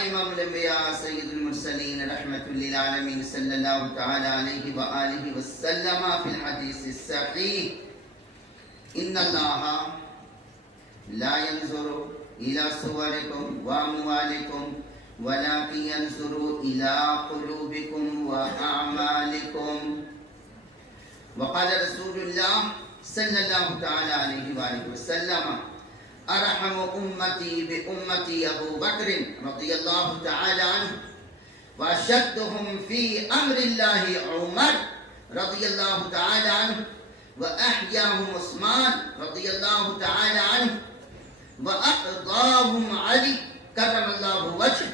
امام الانبیاء سید المرسلین رحمت للعالمین صلی اللہ تعالی علیہ وآلہ وسلم فی الحدیث الصحیح ان اللہ لا ينظر الى صورکم واموالکم ولكن ينظر الى قلوبکم واعمالکم. وقال رسول اللہ صلی اللہ تعالی علیہ وآلہ وسلم ارحم امتی بامتی ابو بکر رضی اللہ تعالی عنہ واشدهم فی امر اللہ عمر رضی اللہ تعالی عنہ واحیاهم عثمان رضی اللہ تعالی عنہ واقضاهم علی کرم اللہ وجہ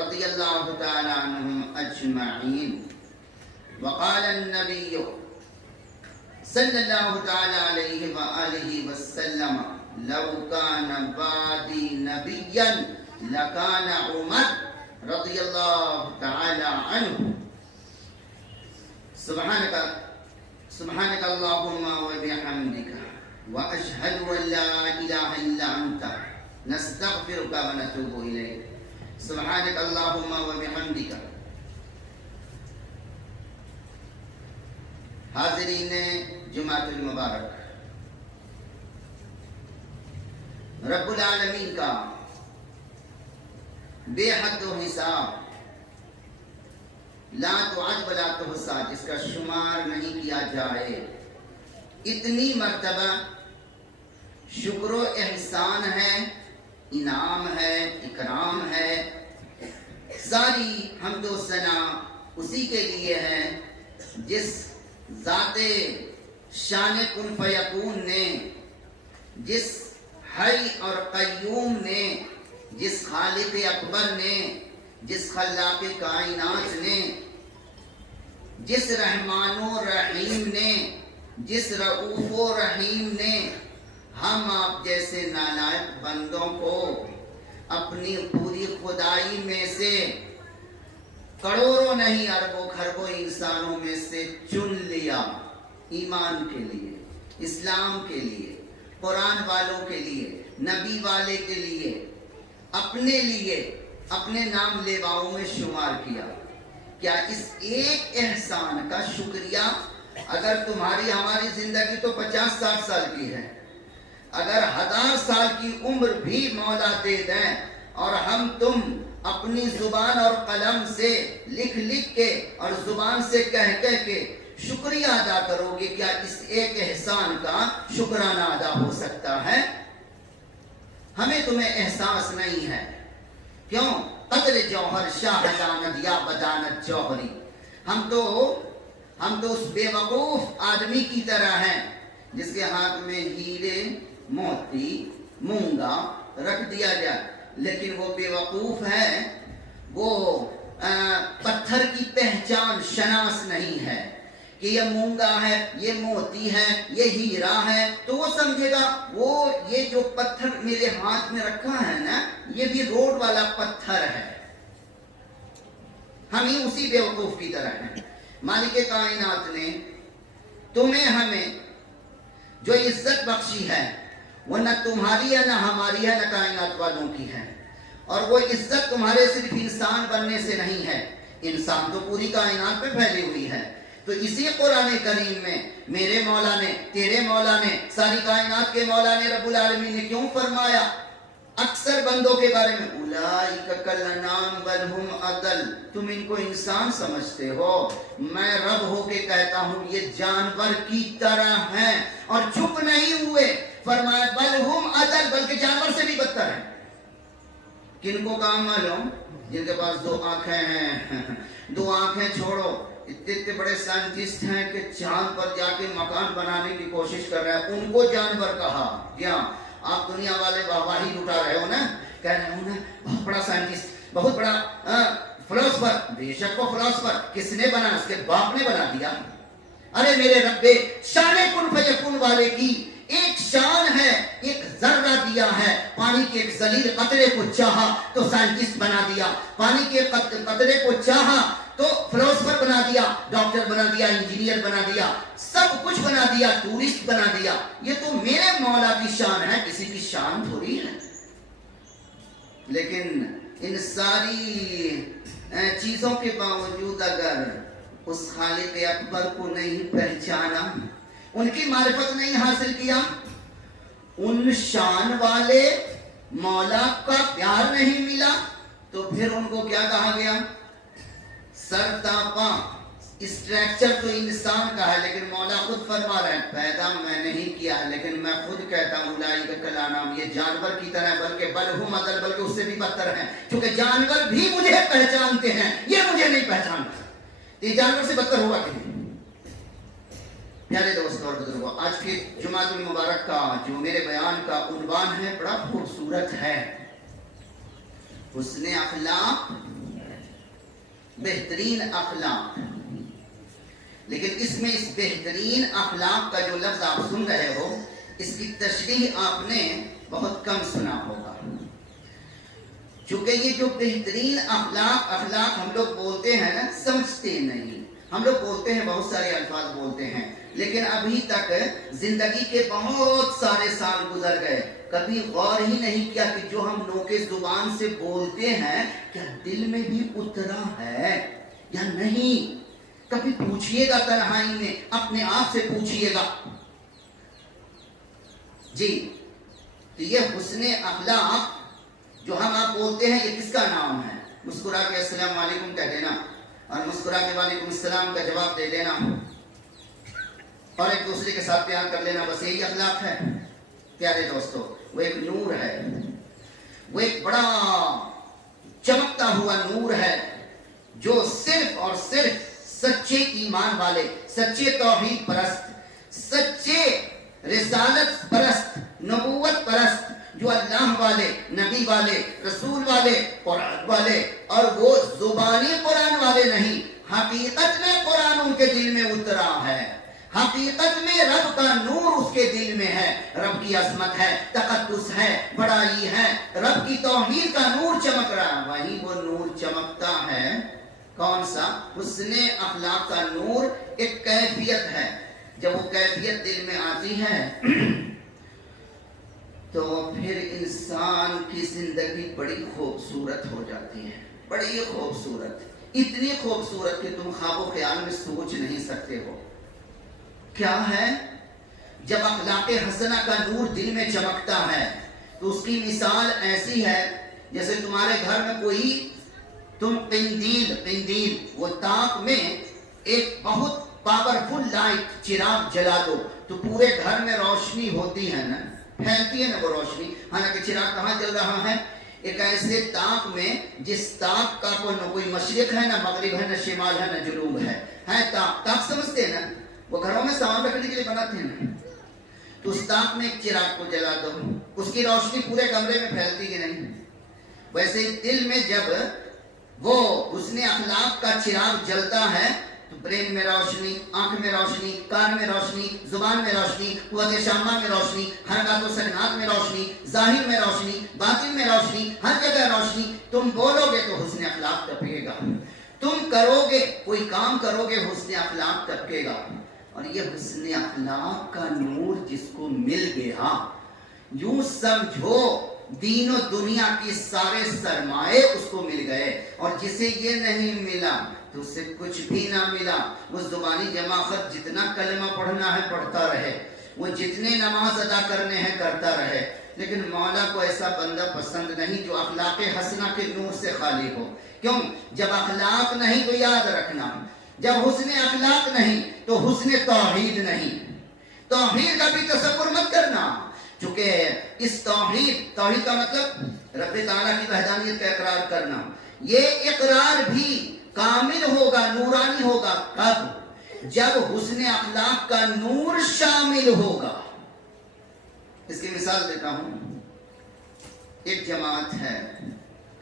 رضی اللہ تعالی عنہم اجمعین. وقال النبی صلی اللہ تعالی علیہ وآلہ وسلم لو كان بعدي نبيا لكان عمر رضي الله تعالى عنه. سبحانك اللهم وبحمدك واشهد ان لا اله الا انت نستغفرك ونتوب اليك. سبحانك اللهم وبحمدك. حاضرین جمعۃ المبارک، رب العالمین کا بے حد و حساب لا تعد ولا تحصیٰ، جس کا شمار نہیں کیا جائے، اتنی مرتبہ شکر و احسان ہے، انعام ہے، اکرام ہے. ساری حمد و ثنا اسی کے لیے ہے جس ذات شان کن فیکون نے، جس حی اور قیوم نے، جس خالق اکبر نے، جس خلاق کائنات نے، جس رحمان و رحیم نے، جس رؤوف و رحیم نے ہم آپ جیسے نالائق بندوں کو اپنی پوری خدائی میں سے کروڑوں نہیں اربوں خربوں انسانوں میں سے چن لیا، ایمان کے لیے، اسلام کے لیے، قرآن والوں کے لیے، نبی والے کے لیے، اپنے نام لیواؤں میں شمار کیا. کیا اس ایک احسان کا شکریہ، اگر تمہاری ہماری زندگی تو 50-60 سال کی ہے، اگر 1000 سال کی عمر بھی مولا دے دیں اور ہم تم اپنی زبان اور قلم سے لکھ لکھ کے اور زبان سے کہہ کے شکریہ ادا کرو گے، کیا اس ایک احسان کا شکرانہ ادا ہو سکتا ہے؟ ہمیں تمہیں احساس نہیں ہے. کیوں؟ قدر جوہر شاہ داند یا بدانت جوہری. ہم تو اس بے وقوف آدمی کی طرح ہیں جس کے ہاتھ میں ہیرے، موتی، مونگا رکھ دیا جائے، لیکن وہ بے وقوف ہے، وہ پتھر کی پہچان شناس نہیں ہے کہ یہ مونگا ہے، یہ موتی ہے، یہ ہیرا ہے، تو وہ سمجھے گا وہ یہ جو پتھر میرے ہاتھ میں رکھا ہے نا، یہ بھی روڈ والا پتھر ہے. ہم ہی اسی بے وقوف کی طرح ہیں. مالک کائنات نے تمہیں ہمیں جو عزت بخشی ہے وہ نہ تمہاری ہے، نہ ہماری ہے، نہ کائنات والوں کی ہے. اور وہ عزت تمہارے صرف انسان بننے سے نہیں ہے، انسان تو پوری کائنات پہ پھیلی ہوئی ہے. تو اسی قرآن کریم میں میرے مولا نے، تیرے مولا نے، ساری کائنات کے مولا نے، رب العالمین نے کیوں فرمایا اکثر بندوں کے بارے میں اولئک کالانعام بل ھم اضل، تم ان کو انسان سمجھتے ہو، میں رب ہو کے کہتا ہوں یہ جانور کی طرح ہیں. اور چپ نہیں ہوئے، فرمایا بل ھم اضل، بلکہ جانور سے بھی بدتر ہیں. کن کو کام معلوم؟ جن کے پاس 2 آنکھیں ہیں. 2 آنکھیں چھوڑو، اتنے بڑے سائنٹسٹ ہیں کہ چاند پر جا کے مکان بنانے کی کوشش کر رہے ہیں، ان کو جانور کہا. کیا آپ دنیا والے واہی لٹا رہے ہو نا، کہہ رہے ہو نا بہت بڑا سائنٹسٹ، بہت بڑا فلاسفر. بے شک وہ فلاسفر کس نے بنا؟ اس کے باپ نے بنا دیا. ارے میرے رب، شان کن فیکون والے کی ایک شان ہے، ایک ذرہ دیا ہے. پانی کے ایک ذلیل قطرے کو چاہا تو سائنٹسٹ بنا دیا، پانی کے قطرے کو چاہا تو فلاسفر بنا دیا، ڈاکٹر بنا دیا، انجینئر بنا دیا، سب کچھ بنا دیا، ٹورسٹ بنا دیا. یہ تو میرے مولا کی شان ہے، کسی کی شان تھوڑی ہے. لیکن ان ساری چیزوں کے باوجود اگر اس خالق اکبر کو نہیں پہچانا، ان کی معرفت نہیں حاصل کیا، ان شان والے مولا کا پیار نہیں ملا، تو پھر ان کو کیا کہا گیا؟ سر تاپا اسٹرکچر تو انسان کا ہے، لیکن مولا خود فرما رہے ہیں پیدا میں نہیں کیا ہے، لیکن میں خود کہتا ہوں اولئک کالانعام، یہ جانور کی طرح بلکہ بل ہم اضل، بلکہ اس سے بھی بدتر ہیں، کیونکہ جانور بھی مجھے پہچانتے ہیں، یہ مجھے نہیں پہچانتے، یہ جانور سے بدتر ہوا کہ نہیں؟ پیارے دوستوں اور بزرگوں، آج کے جمعۃ المبارک کا جو میرے بیان کا عنوان ہے بڑا خوبصورت ہے، حسن اخلاق، بہترین اخلاق۔ لیکن اس میں اس بہترین اخلاق کا جو لفظ آپ سن رہے ہو، اس کی تشریح آپ نے بہت کم سنا ہوگا، چونکہ یہ جو بہترین اخلاق ہم لوگ بولتے ہیں نا، سمجھتے نہیں، ہم لوگ بولتے ہیں، بہت سارے الفاظ بولتے ہیں، لیکن ابھی تک زندگی کے بہت سارے سال گزر گئے، کبھی غور ہی نہیں کیا کہ جو ہم نوکے زبان سے بولتے ہیں کیا دل میں بھی اترا ہے یا نہیں؟ کبھی پوچھئے گا تنہائی میں، اپنے آپ سے پوچھئے گا۔ جی، تو یہ حسن اخلاق جو ہم آپ بولتے ہیں، یہ کس کا نام ہے؟ مسکرا کے السلام علیکم کہہ دینا، اور مسکرا کے وعلیکم السلام کا جواب دے دینا، اور ایک دوسرے کے ساتھ پیار کر لینا، بس یہی اخلاق ہے۔ پیارے دوستو، وہ ایک نور ہے، وہ ایک بڑا چمکتا ہوا نور ہے، جو صرف اور صرف سچے ایمان والے، سچے توحید پرست، سچے رسالت پرست، نبوت پرست، جو اللہ والے، نبی والے، رسول والے، قرآن والے، اور وہ زبانی قرآن والے نہیں، حقیقت میں قرآن ان کے دل میں اترا ہے، حقیقت میں رب کا نور اس کے دل میں ہے، رب کی عظمت ہے، تقدس ہے، بڑائی ہے، رب کی توحید کا نور چمک رہا ہے، وہیں وہ نور چمکتا ہے، کون سا؟ حسن اخلاق کا نور ایک کیفیت ہے، جب وہ کیفیت دل میں آتی ہے تو پھر انسان کی زندگی بڑی خوبصورت ہو جاتی ہے، بڑی خوبصورت، اتنی خوبصورت کہ تم خواب و خیال میں سوچ نہیں سکتے ہو۔ کیا ہے؟ جب اخلاق حسنہ کا نور دل میں چمکتا ہے تو اس کی مثال ایسی ہے جیسے تمہارے گھر میں کوئی تم قندیل وہ تاک میں ایک بہت پاورفل لائٹ چراغ جلا دو تو پورے گھر میں روشنی ہوتی ہے نا، پھیلتی ہے نا وہ روشنی، حالانکہ چراغ کہاں جل رہا ہے؟ ایک ایسے تاک میں جس تاک کا کوئی مشرق ہے نہ مغرب ہے نہ شمال ہے نہ جنوب ہے تاک سمجھتے ہیں نا، وہ گھروں میں سامان رکھنے کے لیے بناتے ہیں، تو اس تاک میں ایک چراغ کو جلا دو، اس کی روشنی پورے کمرے میں پھیلتی کہ نہیں؟ ویسے دل میں جب وہ حسن اخلاق کا چراغ جلتا ہے تو برین میں روشنی، آنکھ میں روشنی، کان میں روشنی، زبان میں روشنی، قوت شامہ میں روشنی، حرکات و سکنات میں روشنی، ظاہر میں روشنی، باطن میں روشنی، ہر جگہ روشنی۔ تم بولو گے تو حسن اخلاق ٹپکے گا، تم کرو گے، کوئی کام کرو گے، حسن اخلاق ٹپکے گا، اور یہ حسن اخلاق کا نور جس کو مل گیا، یوں سمجھو دین و دنیا کی سارے سرمائے اس کو مل گئے، اور جسے یہ نہیں ملا تو اسے کچھ بھی نہ ملا، وہ زبانی جماعت جتنا کلمہ پڑھنا ہے پڑھتا رہے، وہ جتنے نماز ادا کرنے ہیں کرتا رہے، لیکن مولا کو ایسا بندہ پسند نہیں جو اخلاق حسنہ کے نور سے خالی ہو۔ کیوں؟ جب اخلاق نہیں تو یاد رکھنا، جب حسن اخلاق نہیں تو حسن توحید نہیں، توحید کا بھی تصور مت کرنا، چونکہ اس توحید کا مطلب رب تعالیٰ کی وحدانیت کا اقرار کرنا، یہ اقرار بھی کامل ہوگا، نورانی ہوگا، کب؟ جب حسن اخلاق کا نور شامل ہوگا۔ اس کی مثال دیتا ہوں، ایک جماعت ہے،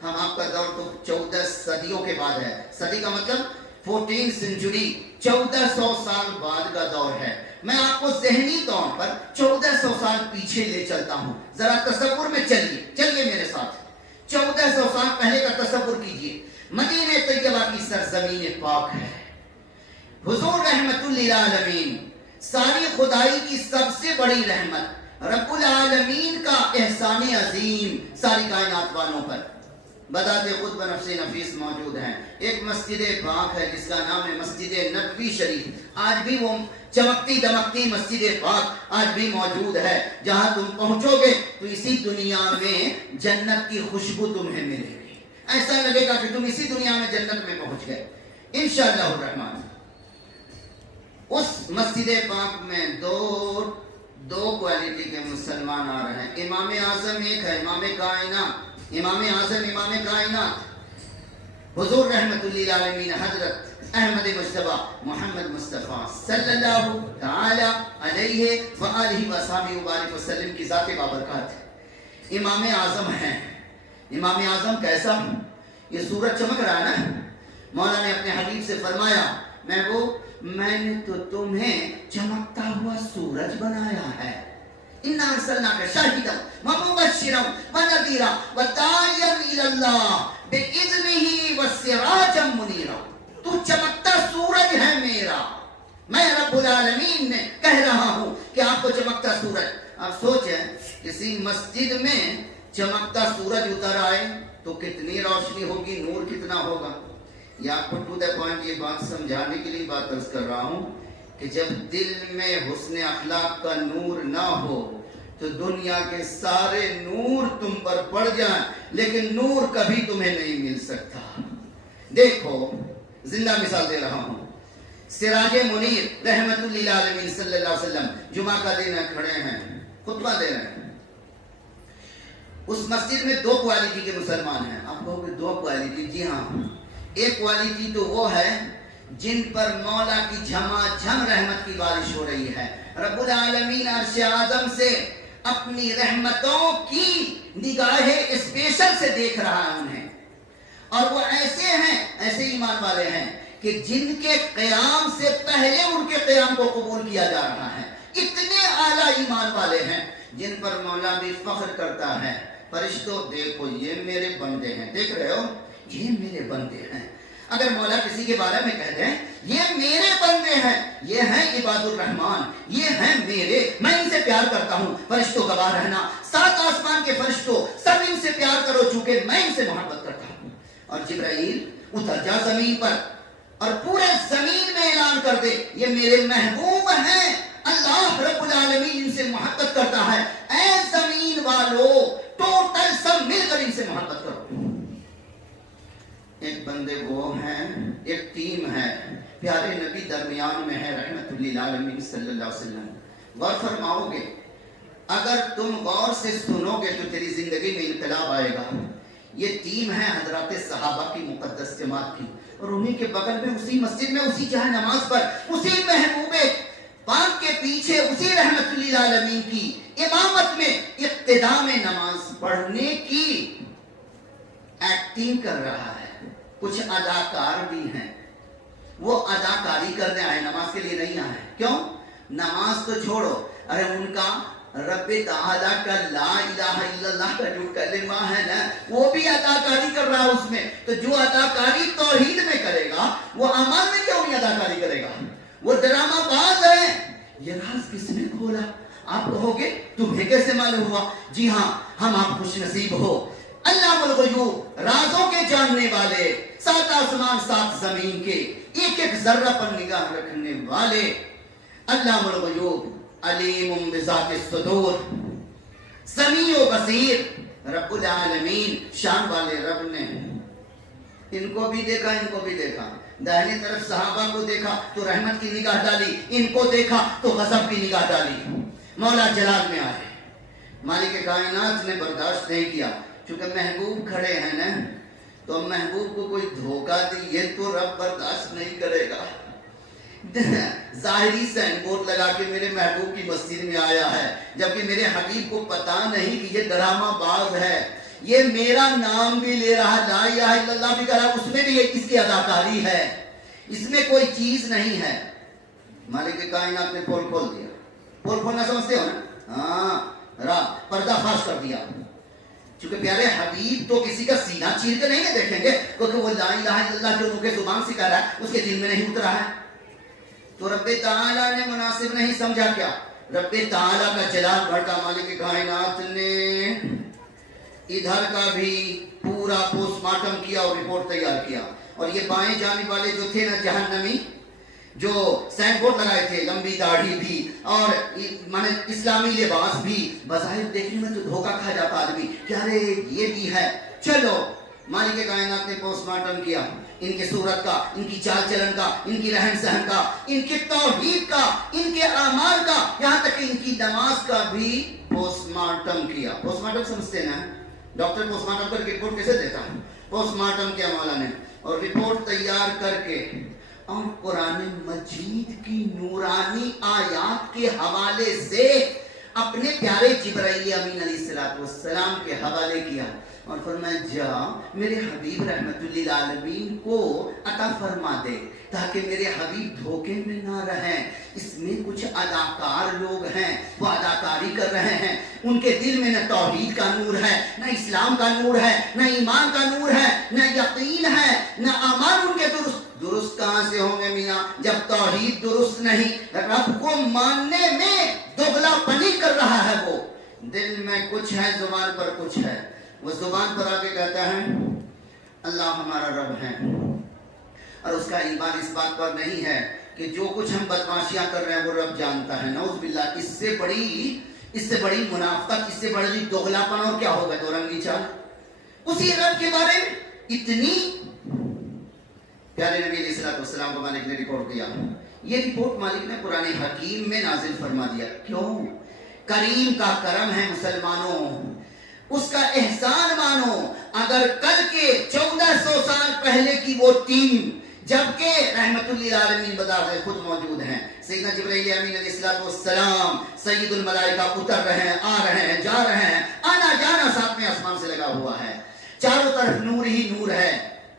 ہم آپ کا دور تو 14 صدیوں کے بعد ہے، صدی کا مطلب 14 سنچری، 1400 سال بعد کا دور ہے، میں آپ کو ذہنی طور پر 1400 سال پیچھے لے چلتا ہوں، ذرا تصور میں چلیے میرے ساتھ، 1400 سال پہلے کا تصور کیجئے، مدینہ طیبہ کی سرزمین پاک ہے، حضور رحمت للعالمین، ساری خدائی کی سب سے بڑی رحمت، رب العالمین کا احسان عظیم ساری کائنات والوں پر، बदाते खुद बनफ्स नफीस मौजूद हैं। एक मस्जिद पाक है जिसका नाम है मस्जिद नबवी शरीफ। आज भी वो चमकती दमकती मस्जिद पाक आज भी मौजूद है, जहां तुम पहुंचोगे तो इसी दुनिया में जन्नत की खुशबू तुम्हें मिलेगी। ऐसा लगेगा कि तुम इसी दुनिया में जन्नत में पहुंच गए इंशाअल्लाह रहमान। उस मस्जिद पाक में दो क्वालिटी के मुसलमान आ रहे हैं। इमाम आजम एक है, इमाम कायनात, इमाम आजम इमाम कायनात हुजूर रहमतुल्लिल आलमीन हजरत अहमद मुज्तबा मोहम्मद मुस्तफ़ा सल्लल्लाहु ताला अलैहि व आलिहि व सहाबिहि मुबारक वसल्लम की ज़ात बाबरकत इमाम आजम हैं। इमाम आजम कैसा? ये सूरज चमक रहा है ना, मौला ने अपने हबीब से फरमाया, महबूब मैंने तो तुम्हें चमकता हुआ सूरज बनाया है। इन्ना अरसलनाका शाहिदन व मुबश्शिरन व नज़ीरा व दाइयन इलल्लाह बिइज़्निही व सिराजम मुनीरा। तू चमकता सूरज है मेरा, मैं रब्बुल आलमीन ने कह रहा हूँ कि आपको चमकता सूरज। आप सोचें किसी मस्जिद में चमकता सूरज उतर आए तो कितनी रोशनी होगी, नूर कितना होगा। ये आपको टू द पॉइंट ये बात समझाने के लिए बात अर्ज कर रहा हूँ कि जब दिल में हुस्न अखलाक का नूर ना हो तो दुनिया के सारे नूर तुम पर पड़ जाएं, लेकिन नूर कभी तुम्हें नहीं मिल सकता। देखो जिंदा मिसाल दे रहा हूँ, सिराज मुनीर रहमतुल्लिल आलमीन सल्लल्लाहु अलैहि वसल्लम जुमा का दिन है, खड़े हैं, खुतबा दे रहे हैं। उस मस्जिद में दो क्वालिटी के मुसलमान हैं। आप कहोगे दो क्वालिटी? जी हाँ, एक क्वालिटी तो वो है जिन पर मौला की झमाझम रहमत की बारिश हो रही है। रब्बुल आलमीन अर्श आज़म से अपनी रहमतों की निगाहें स्पेशल से देख रहा है उन्हें, और वो ऐसे हैं, ऐसे ईमान वाले हैं कि जिनके क़याम से पहले उनके क़याम को कबूल किया जा रहा है। इतने आला ईमान वाले हैं जिन पर मौला भी फख्र करता है, फरिश्तों देखो ये मेरे बंदे हैं, देख रहे हो ये मेरे बंदे हैं। अगर मौला किसी के बारे में कह दें ये मेरे बंदे हैं, ये हैं इबादुर रहमान, ये हैं मेरे, मैं इनसे प्यार करता हूँ, फरिश्तों गवाह रहना, सात आसमान के फरिश्तों सब इनसे प्यार करो चूंकि मैं इनसे मोहब्बत करता हूँ। और जिब्राइल उतर जा जमीन पर और पूरे जमीन में ऐलान कर दे ये मेरे महबूब हैं, अल्लाह रब्बुल आलमीन इनसे मोहब्बत करता है। ऐ जमीन वालों टोटल सब मिलकर इनसे मोहब्बत करो। एक बंदे वो हैं, एक टीम है, प्यारे नबी दरमियान में है रहमतुल्लिल आलमीन सल्लल्लाहु अलैहि वसल्लम। गौर फरमाओगे, अगर तुम गौर से सुनोगे तो तेरी जिंदगी में इनकलाब आएगा। ये टीम है हजरत सहाबा की मुकद्दस जमात की, और उन्हीं के बगल में उसी मस्जिद में उसी जहाँ नमाज पर उसी महबूबे पाक के पीछे उसी रहमतुल्लिल आलमीन की इमामत में इक्तिदा में नमाज पढ़ने की एक्टिंग कर रहा है। कुछ अदाकार भी हैं, वो अदाकारी करने आए, नमाज के लिए नहीं आए। क्यों? नमाज तो छोड़ो, अरे उनका रब्बे ताला का ला इलाहा इल्लल्लाह का जो कलिमा है ना, वो भी अदाकारी कर रहा है उसमें। तो जो अदाकारी तौहीद में करेगा वो अमल में क्यों नहीं अदाकारी करेगा? वो ड्रामा बाज है। ये राज किसने खोला? आप कहोगे तुम्हें कैसे मालूम हुआ? जी हाँ, हम आप खुश नसीब हो। अल्लाहुल ग़यूब, राजों के जानने वाले, सात आसमान सात जमीन के एक एक जर्रा पर निगाह रखने वाले, अल्लाहुल ग़यूब अलीमुम बिज़ातिस सुदूर, समीउ बसीर, रब्बुल आलमीन शान वाले रब ने इनको भी देखा, इनको भी देखा। दाहिनी तरफ सहाबा को देखा तो रहमत की निगाह डाली, इनको देखा तो गज़ब की निगाह डाली। मौला जलाल में आए, मालिक कायनात ने बर्दाश्त नहीं किया, क्योंकि महबूब खड़े हैं ना, तो महबूब को कोई धोखा दे ये तो रब बर्दाश्त नहीं करेगा। जाहिरी साइन बोर्ड लगा के मेरे महबूब की मस्जिद में आया है, जबकि मेरे हबीब को पता नहीं कि ये ड्रामा बाज है, ये मेरा नाम भी ले रहा, ला इलाहा इल्लल्लाह भी कर रहा, उसमें भी इसकी अदाकारी है, इसमें कोई चीज नहीं है। मालिक कायनात ने पोल खोल दिया। पोल खोलना समझते हो ना? हाँ, पर्दाफाश कर दिया। क्योंकि प्यारे हबीब तो किसी का सीना चीर के नहीं ना देखेंगे, क्योंकि वो ला इलाहा इल्लल्लाह जो उनके जुबान से कह रहा है उसके दिल में नहीं उतरा है। तो रब्बे ताला ने मुनासिब नहीं समझा क्या? रब्बे ताला का जलाल भड़का मालिक कायनात ने इधर का भी पूरा पोस्टमार्टम किया और रिपोर्ट तैयार किया। और ये बाएं जाने वाले जो थे ना जहन्नमी, जो साइन बोर्ड लगाए थे, लंबी दाढ़ी भी और माने इस्लामी लिबास भी, बज़ाहिर देखने में तो धोखा खा जाता आदमी कि अरे ये भी है। चलो मालिक कायनात ने पोस्टमार्टम किया इनकी सूरत का, इनकी चाल चलन का, इनकी रहन सहन का, इनके तौहीद का, इनके अमाल का, यहाँ तक इनकी नमाज का भी पोस्टमार्टम किया। पोस्टमार्टम समझते ना, डॉक्टर पोस्टमार्टम करके रिपोर्ट कैसे देता है? पोस्टमार्टम किया मौला ने और रिपोर्ट तैयार करके और कुरान मजीद की नूरानी आयात के हवाले से अपने प्यारे जिब्राइल अमीन अलैहिस्सलाम के हवाले किया और फरमाया जा मेरे हबीब रहमतुल्लिल आलमीन को अता फरमा दे ताकि मेरे हबीब धोखे में ना रहें। इसमें कुछ अदाकार लोग हैं, वो अदाकारी कर रहे हैं, उनके दिल में न तौहीद का नूर है, न इस्लाम का नूर है, न ईमान का नूर है, न यकीन है, न अमल उनके दुरुस्त कहां से होंगे मियां जब तौहीद दुरुस्त नहीं, रब को मानने में दोगलापनी कर रहा है। वो दिल में कुछ है, जुबान पर कुछ है। वो जुबान पर आके कहता है अल्लाह हमारा रब है और उसका ईमान इस बात पर नहीं है कि जो कुछ हम बदमाशियां कर रहे हैं वो रब जानता है। नौज़ बिल्लाह, इससे बड़ी मुनाफिकत, इससे बड़ी दोगलापन और क्या होगा? दो रंगी चाल। उसी रब के बारे में इतनी प्यारे नबी अलैहिस्सलाम को मालिक ने रिपोर्ट दिया। ये रिपोर्ट मालिक ने कुरान हकीम में नाजिल फरमा दिया। क्यों? करीम का करम है मुसलमानों, उसका एहसान मानो। अगर कल के 1400 साल पहले की वो टीम, जबकि रहमतुल्लिल आलमीन बता खुद मौजूद हैं, सैयदना जिब्राइल अमीन अलैहिस्सलाम सैयदुल मलाइका उतर रहे हैं, आ रहे हैं, जा रहे हैं, आना जाना साथ में आसमान से लगा हुआ है, चारों तरफ नूर ही नूर है।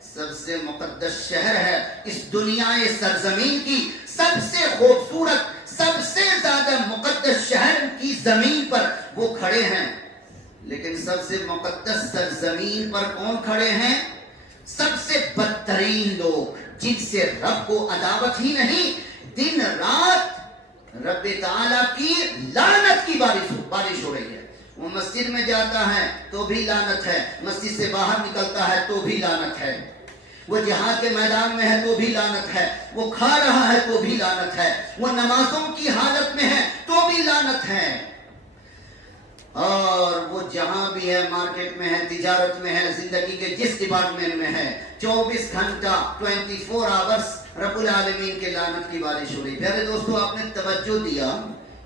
सबसे मुकद्दस शहर है इस दुनिया सरजमीन की, सबसे खूबसूरत, सबसे ज्यादा मुकद्दस शहर की जमीन पर वो खड़े हैं। लेकिन सबसे मुकद्दस सरजमीन पर कौन खड़े हैं? सबसे बदतरीन लोग, जिनसे रब को अदावत ही नहीं, दिन रात रब ताला की लानत की बारिश हो रही है। वो मस्जिद में जाता है तो भी लानत है, मस्जिद से बाहर निकलता है तो भी लानत है, वो जिहाद के मैदान में है तो भी लानत है, वो खा रहा है तो भी लानत है, वो नमाजों की हालत में है तो भी लानत है, और वो जहां भी है, मार्केट में है, तिजारत में है, जिंदगी के जिस डिपार्टमेंट में है, 24 घंटा 24 आवर्स रब्बुल आलमीन के लानत की बारिश हो रही है। प्यारे दोस्तों, आपने तवज्जो दिया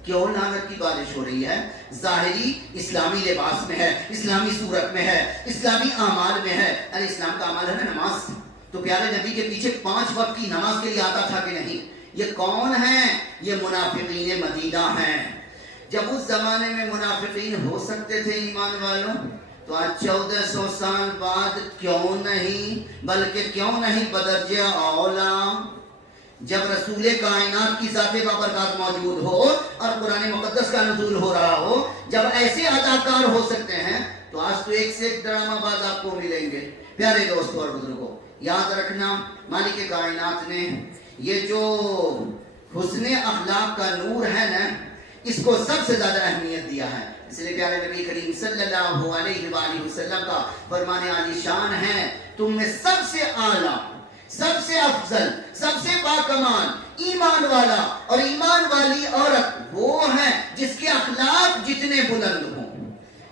क्यों लानत की बारिश हो रही है? जाहिरी इस्लामी लिबास में है, इस्लामी सूरत में है, इस्लामी आमाल में है। अरे इस्लाम का अमाल है ना नमाज, तो प्यारे नबी के पीछे 5 वक्त की नमाज के लिए आता था कि नहीं? ये कौन है? ये मुनाफिकीन मदीना हैं। जब उस जमाने में मुनाफिकीन हो सकते थे ईमान वालों, तो आज 1400 साल बाद क्यों नहीं, बल्कि क्यों नहीं बदरजा औला, जब रसूल कायनात की ज़ाते बाबरकात मौजूद हो और कुरान मुकद्दस का नुज़ूल हो रहा हो, जब ऐसे अदाकार हो सकते हैं, तो आज तो एक से एक ड्रामाबाज आपको मिलेंगे। प्यारे दोस्तों और बुजुर्गों, याद रखना, मालिक कायनात ने ये जो हुस्ने अखलाक का नूर है ना, इसको सबसे ज्यादा अहमियत दिया है। इसलिए प्यारे नबी करीम सल्लल्लाहु अलैहि वसल्लम का फरमाने आलीशान है, तुम में सबसे आला, सबसे अफजल, सबसे बाकमाल ईमान वाला और ईमान वाली औरत वो है जिसके अखलाक जितने बुलंद हों,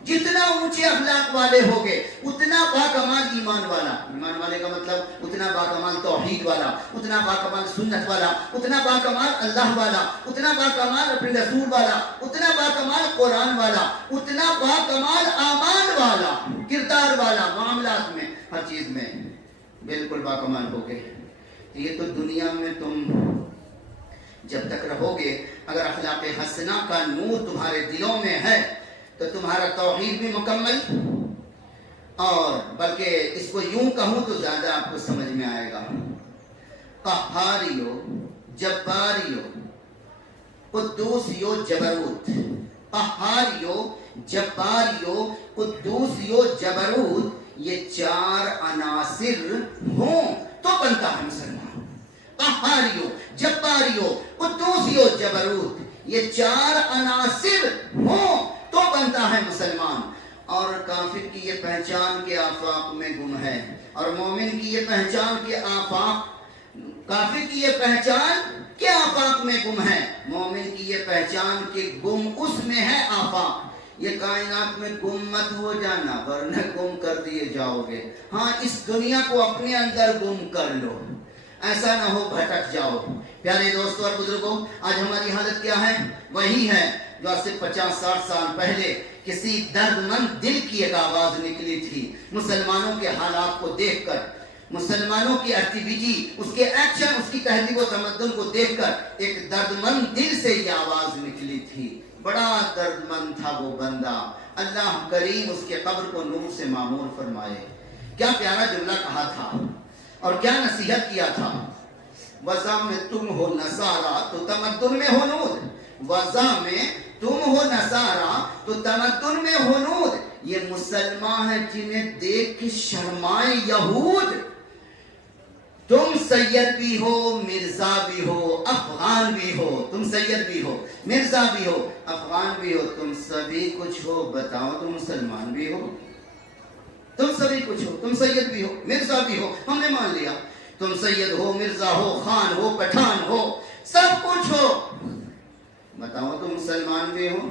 जितना ऊंचे अखलाक वाले होंगे उतना बाकमाल ईमान वाला। ईमान वाले का मतलब उतना बाकमाल तौहीद वाला, उतना बाकमाल सुन्नत वाला, उतना बाकमाल अल्लाह वाला, उतना बाकमाल अपने रसूल वाला, उतना बाकमाल कुरान वाला, उतना बाकमाल आमाल वाला, किरदार वाला, मामलात में, हर चीज में बिल्कुल बाकमाल हो गए। ये तो दुनिया में तुम जब तक रहोगे, अगर अखलाक हसना का नूर तुम्हारे दिलों में है तो तुम्हारा तौहीद भी मुकम्मल, और बल्कि इसको यूं कहूं तो ज्यादा आपको समझ में आएगा। कहारियो, जब्बारियो, कुद्दूसियो, जबरूत। कहारियो, जब्बारियो, कुद्दूसियो, जबरूत, ये 4 अनासिर हों तो बनता है मुसलमान। कहारियो, जब्बारियो, कुद्दूसियो, जबरूत, ये 4 अनासिर हों तो बनता है मुसलमान। اور کافر کی یہ پہچان کے آفاق میں گم ہے، اور مومن کی یہ پہچان کے آفاق، کافر کی یہ پہچان کے آفاق میں گم ہے، مومن کی یہ پہچان کے گم اس میں ہے آفاق۔ یہ کائنات میں گم مت ہو جانا ورنہ گم کر دیے جاؤ گے۔ ہاں اس دنیا کو اپنے اندر گم کر لو، ایسا نہ ہو بھٹک جاؤ۔ پیارے دوستوں اور بزرگوں، آج ہماری حالت کیا ہے؟ وہی ہے جو آج سے 50-60 سال پہلے کسی درد مند دل کی ایک آواز نکلی تھی، مسلمانوں کے حالات کو دیکھ کر، مسلمانوں کی ایکٹیویٹی، اس کے ایکشن، اس کی تہذیب و تمدن کو دیکھ کر ایک درد مند دل سے یہ آواز نکلی تھی۔ بڑا درد مند تھا وہ بندہ، اللہ کریم اس کے قبر کو نور سے معمور فرمائے۔ کیا پیارا جملہ کہا تھا اور کیا نصیحت کیا تھا؟ وضع میں تم ہو نصارا تو تمدن میں ہنود، وضع میں تم ہو نصارا تو تمدن میں ہنود۔ یہ مسلمان ہیں جنہیں دیکھ کے شرمائے یہود۔ تم سید بھی ہو، مرزا بھی ہو، افغان بھی ہو، تم سید بھی ہو، مرزا بھی ہو، افغان بھی ہو، تم سبھی کچھ ہو، بتاؤ تم مسلمان بھی ہو؟ تم سبھی کچھ ہو، تم سید بھی ہو، مرزا بھی ہو، ہم نے مان لیا، تم سید ہو، مرزا ہو، خان ہو، پٹھان ہو، سب کچھ ہو، بتاؤ تم مسلمان بھی ہو؟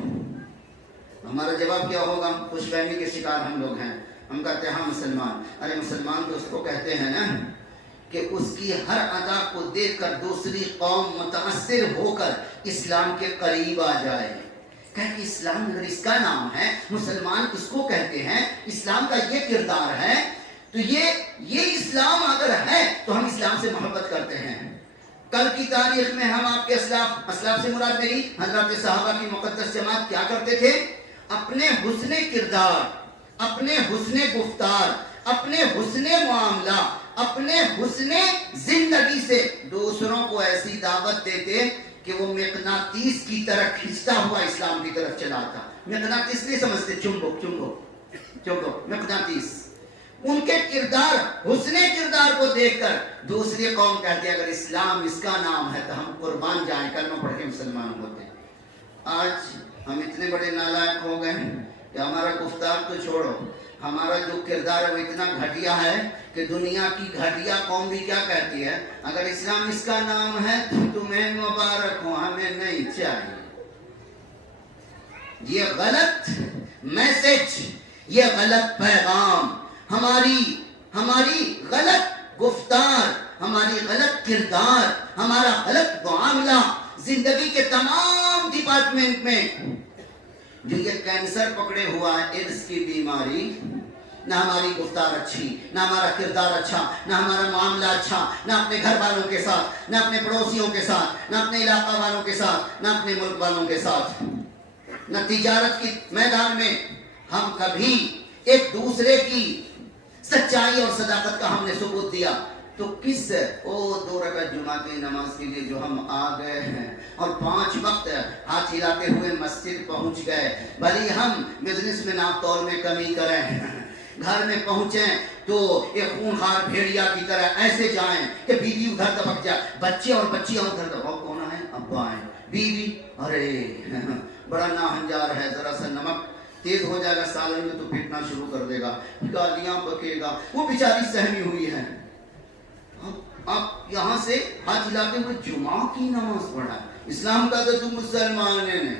ہمارا جواب کیا ہوگا؟ خوش فہمی کے شکار ہم لوگ ہیں، ہم کہتے ہیں ہاں مسلمان۔ ارے مسلمان تو اس کو کہتے ہیں نا کہ اس کی ہر ادا کو دیکھ کر دوسری قوم متاثر ہو کر اسلام کے قریب آ جائے، کہ اسلام اگر اس کا نام ہے، مسلمان اس کو کہتے ہیں، اسلام کا یہ کردار ہے، تو یہ اسلام اگر ہے تو ہم اسلام سے محبت کرتے ہیں۔ کل کی تاریخ میں ہم آپ کے اسلاف سے مراد میری حضرات صحابہ کی مقدس جماعت کیا کرتے تھے؟ اپنے حسن کردار، اپنے حسن گفتار، اپنے حسن معاملہ، اپنے حسن زندگی سے دوسروں کو ایسی دعوت دیتے کہ وہ مقناطیس کی طرح کھینچتا ہوا اسلام کی طرف چلاتا۔ مقناطیس نہیں سمجھتے، چمبک، مقناطیس۔ ان کے کردار، حسن کردار کو دیکھ کر دوسری قوم کہتے ہیں اگر اسلام اس کا نام ہے تو ہم قربان جائیں، کلمہ پڑھ کے مسلمان ہوتے ہیں۔ آج ہم اتنے بڑے نالائق ہو گئے کہ ہمارا گفتار تو چھوڑو، ہمارا جو کردار ہے وہ اتنا گھٹیا ہے کہ دنیا کی گھٹیا قوم بھی کیا کہتی ہے؟ اگر اسلام اس کا نام ہے تو تمہیں مبارک ہو، ہمیں نہیں چاہیے۔ یہ غلط میسج، یہ غلط پیغام، ہماری غلط گفتار، ہماری غلط کردار، ہمارا غلط معاملہ زندگی کے تمام ڈپارٹمنٹ میں جو یہ کینسر پکڑے ہوا ہے، ایڈز کی بیماری، نہ ہماری گفتار اچھی، نہ ہمارا کردار اچھا، نہ ہمارا معاملہ اچھا، نہ اپنے گھر والوں کے ساتھ، نہ اپنے پڑوسیوں کے ساتھ، نہ اپنے علاقہ والوں کے ساتھ، نہ اپنے ملک والوں کے ساتھ، نہ تجارت کی میدان میں ہم کبھی ایک دوسرے کی سچائی اور صداقت کا ہم نے ثبوت دیا، تو کس 2 رکعت جمعہ کی نماز کے لیے جو ہم آ گئے ہیں اور 5 وقت ہاتھ ہلاتے ہوئے مسجد پہنچ گئے، بھلی ہم بزنس میں ناپ تول میں کمی کریں، گھر میں پہنچیں تو ایک خونخوار بھیڑیا کی طرح ایسے جائیں کہ بیوی ادھر دبک جائے، بچے اور بچیاں ادھر دبک، کون ہے؟ ابا ہیں، بیوی ارے بڑا ناہنجار ہے، ذرا سا نمک تیز ہو جائے گا سالن میں تو پھٹنا شروع کر دے گا، گالیاں بکے گا، وہ بیچاری سہمی ہوئی ہے۔ آپ یہاں سے ہاتھ ہلاتے ہوئے جمعہ کی نماز پڑھا، اسلام کا تو تم مسلمان نہیں۔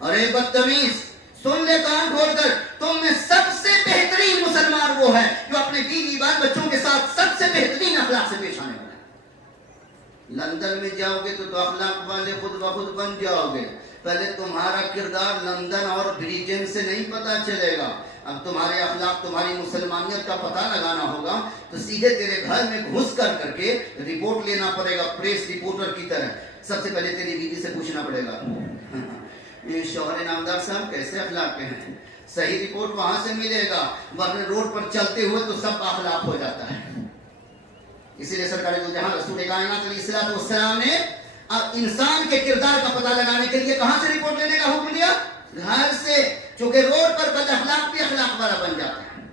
ارے بدتمیز، سن لے کان کھول کر، تم میں سب سے بہترین مسلمان وہ ہے جو اپنے بیوی بال بچوں کے ساتھ سب سے بہترین اخلاق سے پیش آنے والا ہے۔ لندن میں جاؤ گے تو اخلاق والے خود بخود بن جاؤ گے، پہلے تمہارا کردار لندن اور بریٹن سے نہیں پتا چلے گا، اب تمہارے اخلاق، تمہاری مسلمانیت کا پتہ لگانا ہوگا تو سیدھے تیرے گھر میں گھس کر کے رپورٹ لینا پڑے گا، پریس رپورٹر کی طرح۔ سب سے پہلے تیری بیوی سے پوچھنا پڑے گا شوہر نامدار صاحب کیسے اخلاق کے ہیں، صحیح رپورٹ وہاں سے ملے گا، ورنہ روڈ پر چلتے ہوئے تو سب اخلاق ہو جاتا ہے۔ اسی لیے سرکار دو جہاں رسول کائنات علیہ السلام نے اب انسان کے کردار کا پتہ لگانے کے لیے کہاں سے رپورٹ لینے کا حکم دیا؟ گھر سے، چونکہ روڈ پر بد اخلاق بھی اخلاق والا بن جاتا ہے۔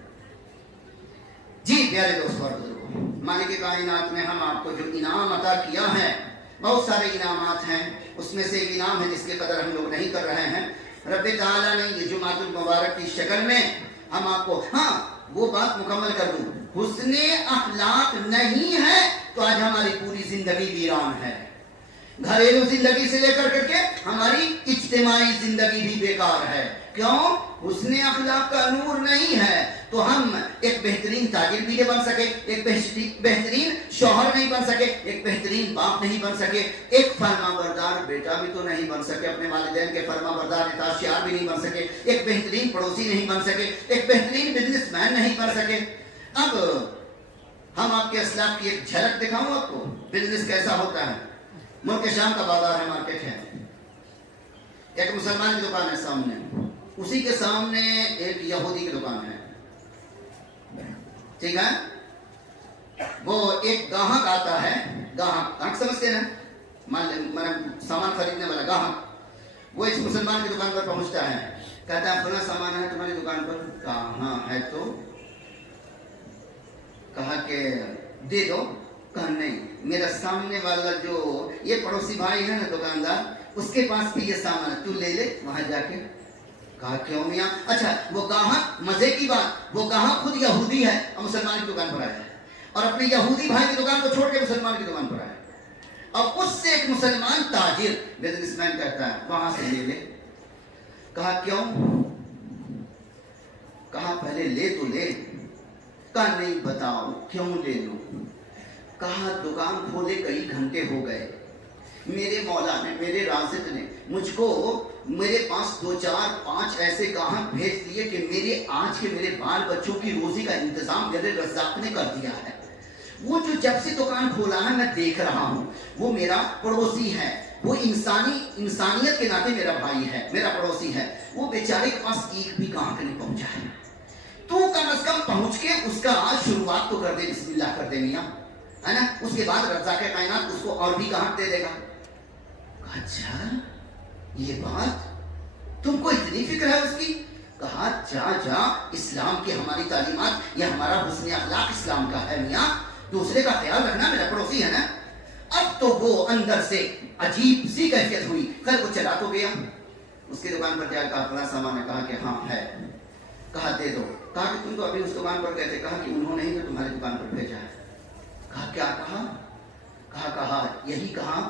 جی پیارے دوستو اور بزرگوں، مالک کائنات نے ہم آپ کو جو انعام عطا کیا ہے، بہت سارے انعامات ہیں، اس میں سے ایک انعام ہے جس کے قدر ہم لوگ نہیں کر رہے ہیں۔ رب تعالیٰ نے یہ جمعۃ المبارک کی شکل میں ہم آپ کو، ہاں وہ بات مکمل کر دوں، حسن اخلاق نہیں ہے تو آج ہماری پوری زندگی ویران ہے. گھریلو زندگی سے لے کر کے ہماری اجتماعی زندگی بھی بیکار ہے. کیوں؟ حسن اخلاق کا نور نہیں ہے تو ہم ایک بہترین تاجر بھی نہیں بن سکے، ایک بہترین شوہر نہیں بن سکے، ایک بہترین باپ نہیں بن سکے، ایک فرما بردار بیٹا بھی تو نہیں بن سکے، اپنے والدین کے فرما بردار اطاعتیار بھی نہیں بن سکے، ایک بہترین پڑوسی نہیں بن سکے، ایک بہترین بزنس مین نہیں بن سکے. اب ہم آپ کے اسلاف کی ایک جھلک دکھاؤں آپ کو، بزنس کیسا ہوتا ہے. ملک شام کا بازار ہے، مارکیٹ ہے، ایک مسلمان کی دکان ہے سامنے، اسی کے سامنے ایک یہودی کی دکان ہے. ٹھیک ہے، وہ ایک گاہک آتا ہے، گاہک سمجھتے ہیں سامان خریدنے والا گاہک، وہ اس مسلمان کی دکان پر پہنچتا ہے، کہتا ہے فلاں سامان ہے تمہاری دکان پر. کہاں ہے؟ تو کہا کہ دے دو. کہا نہیں، میرا سامنے والا جو یہ پڑوسی بھائی ہے نا دکاندار، اس کے پاس بھی یہ سامان ہے، تو لے لے وہاں جا کے. کہا کیوں میاں؟ اچھا وہ گاہک، مزے کی بات، وہ گاہک خود یہودی ہے اور مسلمان کی دکان پر آیا ہے، اور اپنے یہودی بھائی کی دکان کو چھوڑ کے مسلمان کی دکان پر آیا ہے، اور اس سے ایک مسلمان تاجر بزنس مین کہتا ہے وہاں سے لے لے. کہا کیوں؟ کہا پہلے لے تو لے. کہا نہیں بتاؤ کیوں لے لوں. کہا دکان کھولے کئی گھنٹے ہو گئے، میرے مولا نے، میرے رازق نے مجھ کو میرے پاس 2 4 5 ایسے گاہک بھیج دیے کہ میرے آج کے میرے بال بچوں کی روزی کا انتظام میرے رزاق نے کر دیا ہے. وہ جو جب سے دکان کھولا ہے میں دیکھ رہا ہوں، وہ میرا پڑوسی ہے، وہ انسانیت کے ناطے میرا بھائی ہے، میرا پڑوسی ہے، وہ بیچارے کے پاس ایک بھی گاہک نہیں پہنچا ہے. تو کم از کم پہنچ کے اس کا آج شروعات تو کر دے، بسم اللہ کر دے میاں، ہے نا. اس کے بعد رزاق کائنات اس کو اور بھی گاہک دے دے گا. اچھا یہ بات تم کو اتنی فکر ہے اس کی؟ کہا جا جا، اسلام کی ہماری تعلیمات، یہ ہمارا حسن اخلاق اسلام کا ہے میاں، دوسرے کا خیال رکھنا، میرا پڑوسی ہے نا. اب تو وہ اندر سے عجیب سی کیفیت ہوئی. خیر وہ چلا تو گیا، اس کی دکان پر جا کر اپنا سامان ہے، کہا کہ ہاں ہے. کہا دے دو. کہا کہ تم تو ابھی اس دکان پر گئے تھے. کہا کہ انہوں نے ہی تو تمہاری دکان پر بھیجا ہے. کہا کیا کہا؟ کہا یہی کہا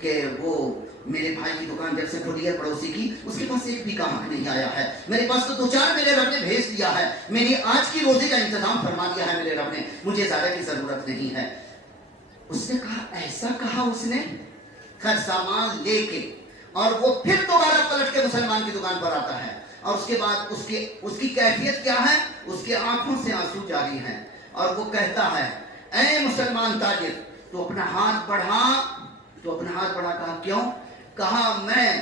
کہ وہ میرے بھائی کی دکان جب سے کھلی ہے پڑوسی کی، اس کے پاس ایک بھی گاہک نہیں آیا ہے، میرے پاس تو 2 4 میرے رب نے بھیج دیا ہے، میری آج کی روزی کا انتظام فرما دیا ہے میرے رب نے، مجھے زیادہ کی ضرورت نہیں ہے. اس نے کہا ایسا کہا اس نے. خیر سامان لے کے اور وہ پھر دوبارہ پلٹ کے مسلمان کی دکان پر آتا ہے، اور اس کے بعد اس کی کیفیت کیا ہے؟ اس کے آنکھوں سے آنسو جاری ہیں، اور وہ کہتا ہے اے مسلمان تاجر تو اپنا ہاتھ بڑھا. کہا کیوں؟ کہا میں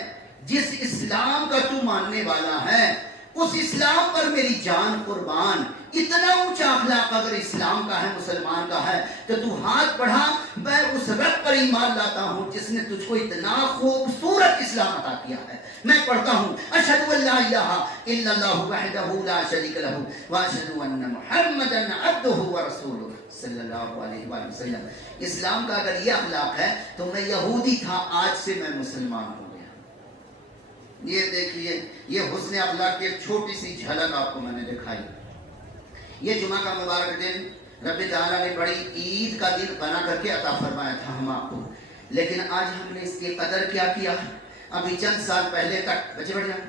جس اسلام کا تو ماننے والا ہے اس اسلام پر میری جان قربان. اتنا اونچا اخلاق اگر اسلام کا ہے، مسلمان کا ہے، تو تو ہاتھ بڑھا، میں اس رب پر ایمان لاتا ہوں جس نے تجھ کو اتنا خوبصورت اسلام عطا کیا ہے. میں پڑھتا ہوں اشہد ان لا الہ الا اللہ وحدہ لا شریک لہ واشہد ان محمدا عبدہ ورسولہ صلی اللہ علیہ وآلہ وسلم. اسلام کا اگر یہ اخلاق ہے تو میں یہودی تھا، آج سے میں مسلمان ہو گیا. یہ دیکھیے، یہ حسن اخلاق کی ایک چھوٹی سی جھلک آپ کو میں نے دکھائی. یہ جمعہ کا مبارک دن رب تعالیٰ نے بڑی عید کا دن بنا کر کے عطا فرمایا تھا ہم آپ کو، لیکن آج ہم نے اس کی قدر کیا کیا؟ ابھی چند سال پہلے تک، بچے بڑھ جائیں،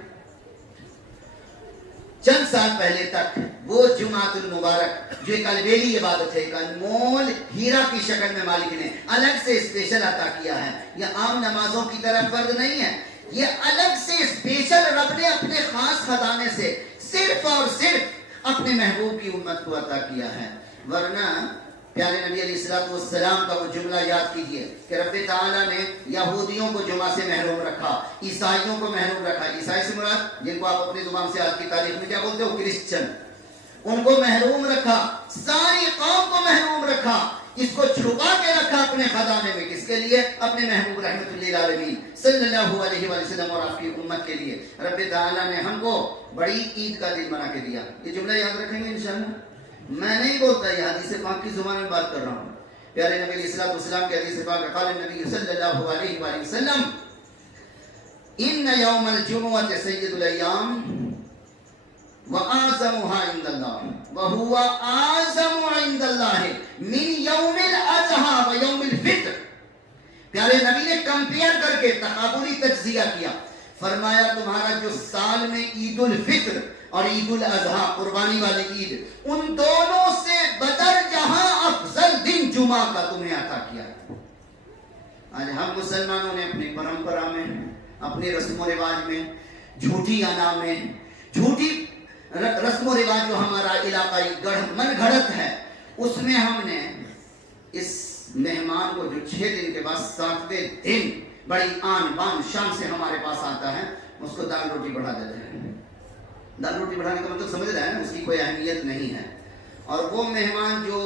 چند سال پہلے تک وہ جمعۃ المبارک جو ایک البیلی عبادت ہے، ایک انمول ہیرا کی شکل میں مالک نے الگ سے اسپیشل عطا کیا ہے. یہ عام نمازوں کی طرف فرض نہیں ہے، یہ الگ سے اسپیشل رب نے اپنے خاص خزانے سے صرف اور صرف اپنے محبوب کی امت کو عطا کیا ہے. ورنہ پیارے نبی علیہ السلام کا وہ جملہ یاد کیجئے کہ رب تعالیٰ نے یہودیوں کو جمعہ سے محروم رکھا، عیسائیوں کو محروم رکھا. عیسائی سے مراد جن کو آپ اپنی زبان سے آج کی تاریخ میں کیا بولتے ہو؟ کرسچن. ان کو محروم رکھا، ساری قوم کو محروم رکھا، اس کو چھپا کے رکھا اپنے خزانے میں. کس کے لیے؟ اپنے محبوب رحمت للعالمین صلی اللہ علیہ وسلم اور آپ کی امت کے لیے. رب تعالیٰ نے ہم کو بڑی عید کا دن بنا کے دیا. یہ جملہ یاد رکھیں گے انشاءاللہ. میں نہیں بولتا، یہ حدیث پاک کی زبان میں بات کر رہا ہوں. پیارے نبی علیہ السلام کے حدیث پاک قال النبی صلی اللہ علیہ وآلہ وسلم इन यौमल जुमुअत सय्यदुल अय्याम व आज़मुहा इंदल्लाह व हुवा आज़मु इंदल्लाह मिन यौमिल अज़हा व यौमिल फित्र। प्यारे नबी ने कंपेयर करके तकाबुली तज्जिया किया, फरमाया तुम्हारा जो साल में ईद उल फित्र और ईद उल अज़हा कुर्बानी वाली ईद, उन दोनों से बदर जहां अफजल दिन जुमा का तुम्हें अता किया। आज हम मुसलमानों ने अपनी परंपरा में, अपने रस्म रिवाज में, झूठी अना में, झूठी रस्म रिवाज जो हमारा इलाकाई मन घड़त है, उसमें हमने इस मेहमान को जो 6 दिन के बाद 7वें दिन बड़ी आन बान शान से हमारे पास आता है, उसको दाल रोटी बढ़ा देते हैं। दाल रोटी बढ़ाने का मतलब समझ रहे हैं ना, उसकी कोई अहमियत नहीं है। और वो मेहमान जो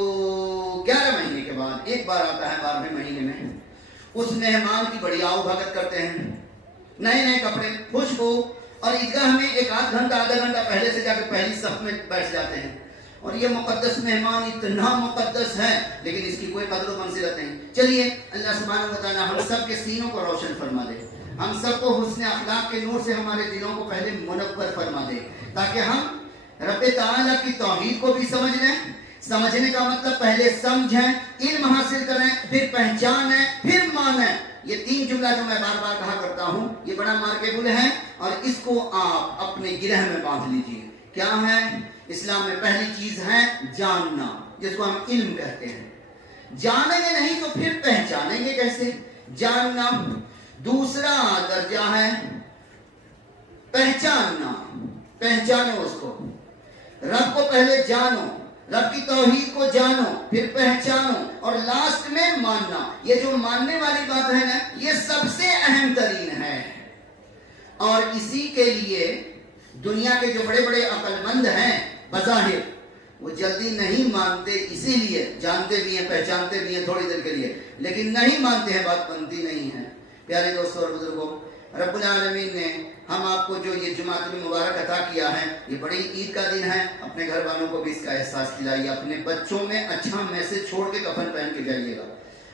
11 महीने के बाद एक बार आता है 12वें महीने में, उस मेहमान की बड़ी आओ भगत करते हैं, नए नए कपड़े, खुशबू, और ईदगाह में 1 घंटा आधा घंटा पहले से जाकर पहली सफ में बैठ जाते हैं। और ये मुकद्दस मेहमान इतना मुकद्दस है, लेकिन इसकी कोई कदर व मंजिलत नहीं। चलिए अल्लाह सुब्हानहू व तआला हम सब के सीनों को रोशन फरमा दे, हम सबको हुस्न अखलाक के नूर से हमारे दिलों को पहले मुनव्वर फरमा दे, ताकि हम रब्बे ताला की तौहीद को भी समझ लें। समझने का मतलब पहले समझें, इल्म हासिल करें, फिर पहचानें, फिर मानें। ये 3 जुमला जो मैं बार बार कहा करता हूँ, ये बड़ा मार्केबल है, और इसको आप अपने गिरह में बांध लीजिए। क्या है? इस्लाम में पहली चीज है जानना, जिसको हम इल्म कहते हैं। जानेंगे नहीं तो फिर पहचानेंगे कैसे? जानना। दूसरा दर्जा है पहचानना, पहचानो उसको। रब को पहले जानो, रब की तौहीद को जानो, फिर पहचानो, और लास्ट में मानना। ये जो मानने वाली बात है ना, ये सबसे अहम तरीन है। और इसी के लिए दुनिया के जो बड़े बड़े अक्लमंद हैं बज़ाहिर, वो जल्दी नहीं मानते, इसीलिए जानते भी हैं, पहचानते भी हैं थोड़ी देर के लिए, लेकिन नहीं मानते हैं, बात बनती नहीं है। प्यारे दोस्तों और बुजुर्गों, रब्बुल आलमीन ने हम आपको जो ये जुमातुल मुबारक अता किया है, ये बड़ी ईद का दिन है। अपने घर वालों को भी इसका एहसास दिलाइए, अपने बच्चों में अच्छा मैसेज छोड़ के कफन पहन के जाइएगा।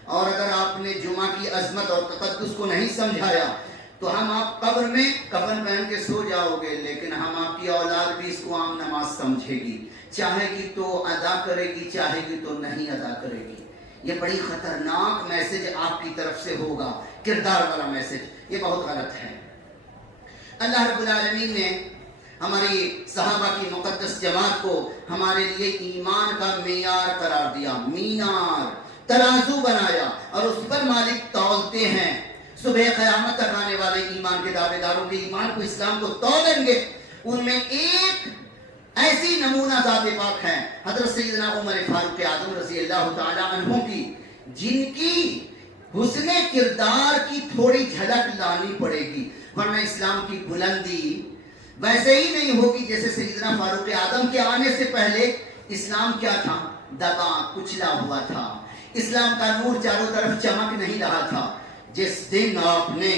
और अगर आपने जुमा की अजमत और तकद्दुस को नहीं समझाया, तो हम आप कब्र में कफन पहन के सो जाओगे, लेकिन हम आपकी औलाद भी इसको आम नमाज समझेगी, चाहेगी तो अदा करेगी, चाहेगी तो नहीं अदा करेगी। ये बड़ी खतरनाक मैसेज आपकी तरफ से होगा, किरदार वाला मैसेज, ये बहुत गलत है। अल्लाह रब्बुल आलमीन ने हमारी सहाबा की मुकद्दस जमात को हमारे लिए ईमान का मेयार करार दिया, मीनार, तराजू बनाया, और उस पर मालिक तौलते हैं। सुबह क़यामत तक आने वाले ईमान के दावेदारों के ईमान को, इस्लाम को तौलेंगे। उनमें एक ऐसी नमूना ज़ात पाक है हज़रत सैयदना उमर फारूक आज़म रज़ी अल्लाह तआला अन्हु की, जिनकी हुस्ने किरदार की थोड़ी झलक लानी पड़ेगी, वरना इस्लाम की बुलंदी वैसे ही नहीं होगी जैसे सैयदना फारूक आज़म के आने से पहले इस्लाम क्या था? दबा कुचला हुआ था। इस्लाम का नूर चारों तरफ चमक नहीं रहा था। जिस दिन आपने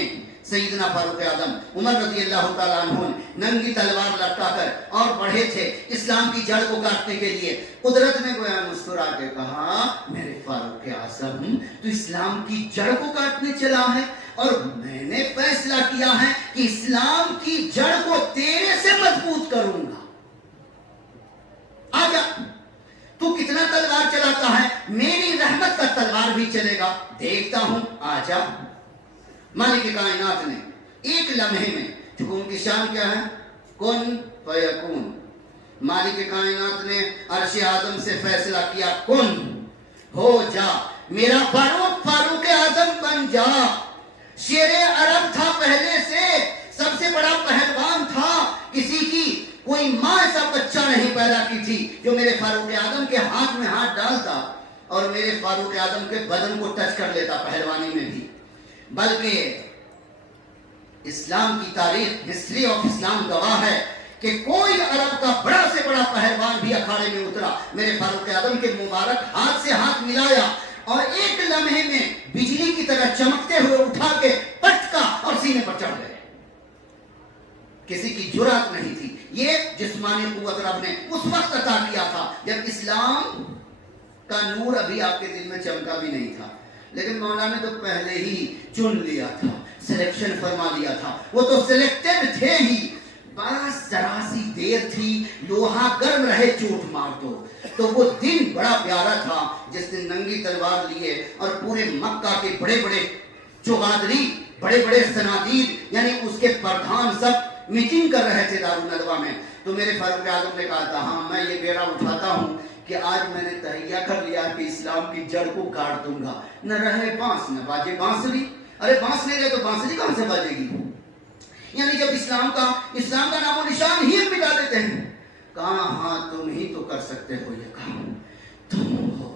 सैयदना फारूक आज़म उमर रज़ी अल्लाह तआला अन्हु नंगी तलवार लटकाकर और बढ़े थे इस्लाम की जड़ को काटने के लिए, कुदरत ने गोया मुस्कुरा के कहा, मेरे फारूक आज़म, तू इस्लाम की जड़ को काटने चला है, और मैंने फैसला किया है कि इस्लाम की जड़ को तेरे से मजबूत करूंगा। आजा, तू कितना तलवार चलाता है, मेरी रहमत का तलवार भी चलेगा, देखता हूं, आजा। मालिक कायनात ने एक लम्हे में, चूंकि उनकी शान क्या है, कुन फयकून, मालिक कायनात ने अर्श आज़म से फैसला किया, कुन, हो जा, मेरा फारूक आज़म बन जा। शेरे अरब था, पहले से सबसे बड़ा पहलवान था, किसी की कोई माँ ऐसा बच्चा नहीं पैदा की थी जो मेरे फारूक आज़म के हाथ में हाथ डालता और मेरे फारूक आज़म के बदन को टच कर लेता पहलवानी में भी। बल्कि इस्लाम की तारीख, हिस्ट्री ऑफ इस्लाम गवाह है कि कोई अरब का बड़ा से बड़ा पहलवान भी अखाड़े में उतरा, मेरे फारूक आज़म के मुबारक हाथ से हाथ मिलाया और एक लम्हे में बिजली की तरह चमकते हुए उठा के पटका और सीने पर चढ़ गए। किसी की जुर्रत नहीं थी। ये जिस्मानी कुव्वत रब ने उस वक्त अता किया था जब इस्लाम का नूर अभी आपके दिल में चमका भी नहीं था, लेकिन मौला ने तो पहले ही चुन लिया था। सिलेक्शन फरमा लिया था, वो तो सिलेक्टेड थे ही। बस जरा सी देर थी, लोहा गर्म रहे चोट मार दो। तो वो दिन बड़ा प्यारा था जिस दिन नंगी तलवार लिए और पूरे मक्का के बड़े बड़े चौगादरी, बड़े बड़े सनादीद यानी उसके प्रधान सब मीटिंग कर रहे थे दारुल नदवा में। तो मेरे फारूक आजम ने कहा था, हाँ मैं ये बेड़ा उठाता हूँ कि आज मैंने तहैया कर लिया कि इस्लाम की जड़ को काट दूंगा, न रहे बांस न बाजे बांसुरी। अरे बांस नहीं रहे तो बांसुरी कहां से बाजेगी? यानी जब इस्लाम का नामो निशान ही मिटा देते हैं। कहा हाँ तुम ही तो कर सकते हो ये काम, तुम हो,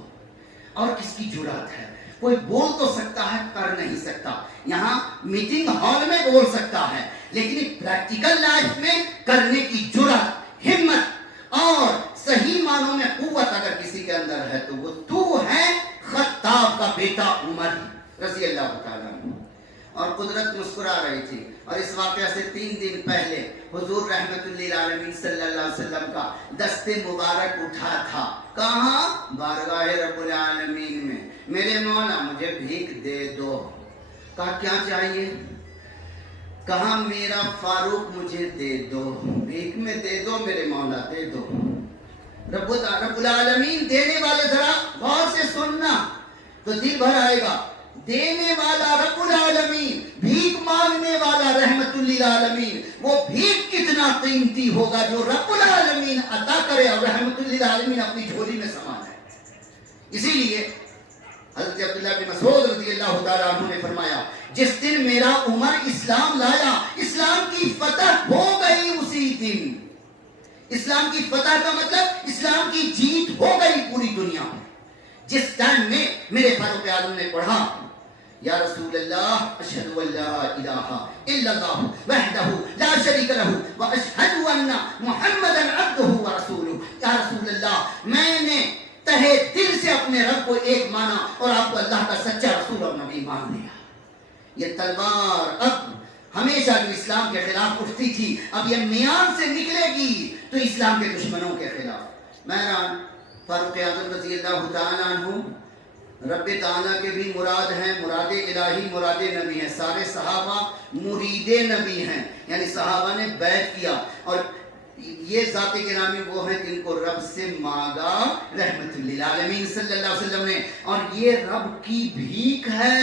और किसकी जुर्रत है? कोई बोल तो सकता है, कर नहीं सकता। यहाँ मीटिंग हॉल में बोल सकता है, लेकिन प्रैक्टिकल लाइफ में करने की जुर्रत, हिम्मत और सही मानों में कुव्वत अगर किसी के अंदर है तो वो तू है खत्ताब का बेटा उमर रज़ी अल्लाह तआला। और कुदरत मुस्कुरा रही थी। और इस वाक़या से 3 दिन पहले हुजूर रहमतुल्लिल आलमीन सल्लल्लाहु अलैहि वसल्लम का दस्ते मुबारक उठा था। कहाँ? बारगाह रब्बुल आलमीन में। मेरे मौला मुझे भीख दे दो। कहा क्या चाहिए? कहा मेरा फारूक मुझे दे दो, भीख में दे दो मेरे मौला, दे दो। रब्बुल आलमीन देने वाले, जरा गौर से सुनना तो दिल भर आएगा। देने वाला रब्बुल आलमीन, भीख मांगने वाला रहमतुल्लिल आलमीन, वो भीख कितना कीमती होगा जो रब्बुल आलमीन अता करे और रहमतुल्लिल आलमीन अपनी झोली में समा जाए। इसीलिए हज़रत अब्दुल्लाह बिन मसऊद रज़ियल्लाहु तआला अन्हु ने फरमाया, जिस दिन मेरा उमर इस्लाम लाया, इस्लाम की फतह हो गई उसी दिन। इस्लाम की फतह का मतलब इस्लाम की जीत हो गई पूरी दुनिया में। जिस टाइम में मेरे फारूक आज़म ने पढ़ा, या रसूल अल्लाह अशहदु अल्ला इलाहा इल्लल्लाह वहदहु ला शरीक लहु व अशहदु अन्ना मुहम्मदन अब्दुहु व रसूलुहु। या रसूल अल्लाह, मैंने तहे दिल से अपने रब को एक माना और आपको अल्लाह का सच्चा रसूल और नबी मान लिया। ये तलवार अब हमेशा जो इस्लाम के खिलाफ उठती थी, अब ये मियान से निकलेगी तो इस्लाम के दुश्मनों के खिलाफ। महरान फारूक आज़म रज़ियल्लाहु तआला अन्हु रब्बे ताला के भी मुराद हैं, मुरादे इलाही, मुरादे नबी हैं। सारे सहाबा मुरीदे नबी हैं, यानी सहाबा ने बैत किया। और ये ज़ाते गिरामी वो हैं जिनको रब से मांगा रहमतुल्लिल आलमीन सल्लल्लाहु अलैहि वसल्लम ने। और ये रब की भीख है,